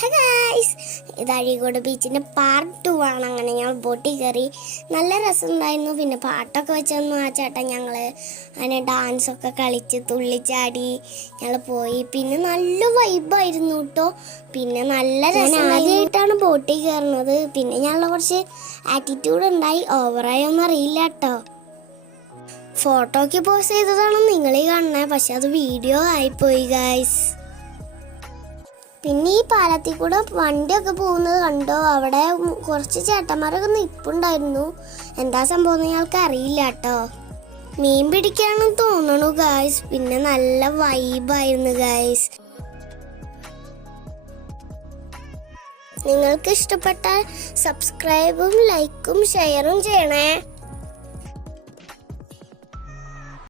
High guys, ഇത് അഴീക്കോട് ബീച്ചിൻ്റെ part 2 ആണ്. അങ്ങനെ ഞങ്ങൾ ബോട്ടിൽ കയറി, നല്ല രസമുണ്ടായിരുന്നു. പിന്നെ പാട്ടൊക്കെ വെച്ചൊന്നു ആ ചേട്ടൻ ഞങ്ങൾ അങ്ങനെ ഡാൻസൊക്കെ കളിച്ച് തുള്ളിച്ചാടി ഞങ്ങൾ പോയി. പിന്നെ നല്ല വൈബായിരുന്നു കേട്ടോ. പിന്നെ നല്ല രസം. ആദ്യമായിട്ടാണ് ബോട്ടിൽ കയറുന്നത്. പിന്നെ ഞങ്ങൾ കുറച്ച് ആറ്റിറ്റ്യൂഡ് ഉണ്ടായി, ഓവറായൊന്നും അറിയില്ല കേട്ടോ. ഫോട്ടോയ്ക്ക് പോസ്റ്റ് ചെയ്തതാണ് നിങ്ങളീ കാണുന്നത്, പക്ഷെ അത് വീഡിയോ ആയിപ്പോയി ഗൈസ്. പിന്നെ ഈ പാലത്തിൽ കൂടെ വണ്ടിയൊക്കെ പോകുന്നത് കണ്ടോ? അവിടെ കുറച്ച് ചേട്ടന്മാരൊക്കെ നിൽപ്പുണ്ടായിരുന്നു. എന്താ സംഭവം ഞങ്ങൾക്ക് അറിയില്ല കേട്ടോ. മീൻ പിടിക്കാണെന്ന് തോന്നണു ഗൈസ്. പിന്നെ നല്ല വൈബായിരുന്നു ഗൈസ്. നിങ്ങൾക്ക് ഇഷ്ടപ്പെട്ടാൽ സബ്സ്ക്രൈബും ലൈക്കും ഷെയറും ചെയ്യണേ.